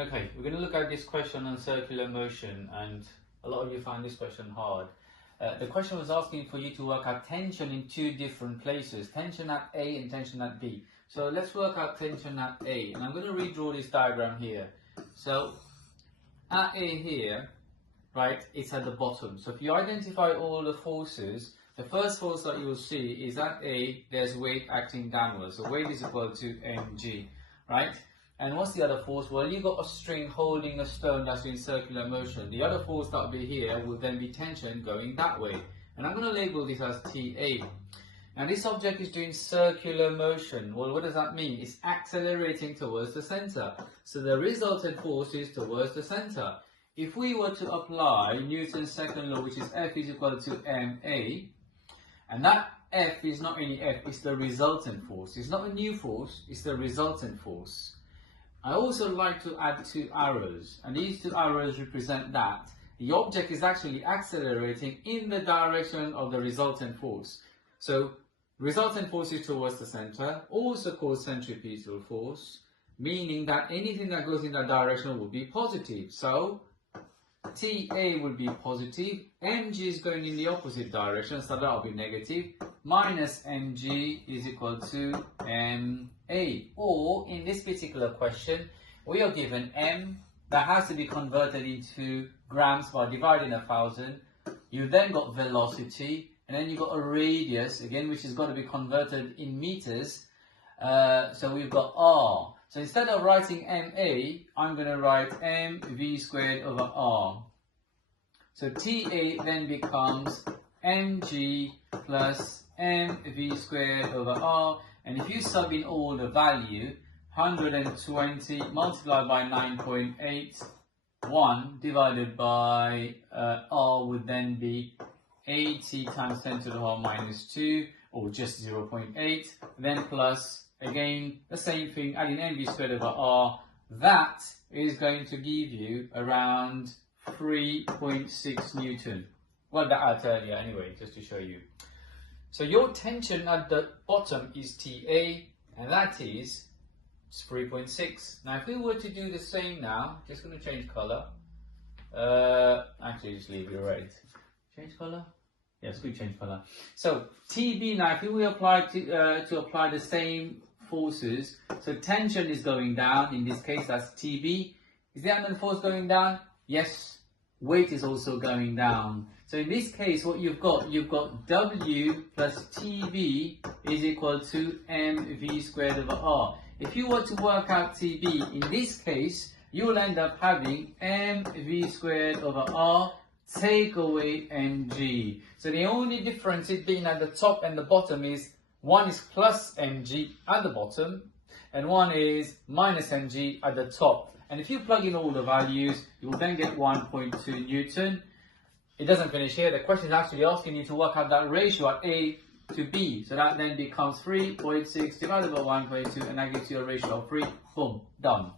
Okay, we're going to look at this question on circular motion, and a lot of you find this question hard. The question was asking for you to work out tension in two different places, tension at A and tension at B. So let's work out tension at A, and I'm going to redraw this diagram here. So at A here, right, it's at the bottom. So if you identify all the forces, the first force that you will see is at A, there's weight acting downwards. So weight is equal to mg, right? And what's the other force? Well, you've got a string holding a stone that's in circular motion. The other force that will be here will then be tension going that way. And I'm going to label this as TA. Now this object is doing circular motion. Well, what does that mean? It's accelerating towards the center. So the resultant force is towards the center. If we were to apply Newton's second law, which is F is equal to ma, and that F is not any F, it's the resultant force. It's not a new force, it's the resultant force. I also like to add two arrows, and these two arrows represent that the object is actually accelerating in the direction of the resultant force. So resultant force is towards the center, also called centripetal force, meaning that anything that goes in that direction will be positive. So TA will be positive, mg is going in the opposite direction, so that will be negative, minus mg is equal to ma. Or, in this particular question, we are given m, that has to be converted into grams by dividing 1,000. You've then got velocity, and then you've got a radius, again, which has got to be converted in meters. So we've got r. So instead of writing ma, I'm going to write mv squared over r. So TA then becomes mg plus mv squared over r. And if you sub in all the value, 120 multiplied by 9.81 divided by r would then be 80 times 10 to the power minus 2, or just 0.8, then plus, again, the same thing, adding mv squared over r. That is going to give you around 3.6 Newton. Worked that out earlier anyway, just to show you. So your tension at the bottom is TA, and that is 3.6. Now if we were to do the same now, just going to change colour. Actually, just leave it red. Change colour? Yes, we change colour. So TB now, if we apply to apply the same forces, so tension is going down. In this case, that's TB. Is the another force going down? Yes. Weight is also going down. So in this case, what you've got W plus TB is equal to mv squared over r. If you were to work out TB, in this case, you will end up having mv squared over r, take away mg. So the only difference it being at the top and the bottom is one is plus mg at the bottom, and one is minus mg at the top. And if you plug in all the values, you will then get 1.2 Newton. It doesn't finish here. The question is actually asking you to work out that ratio at A to B. So that then becomes 3.6 divided by 1.2, and that gives you a ratio of 3. Boom, done.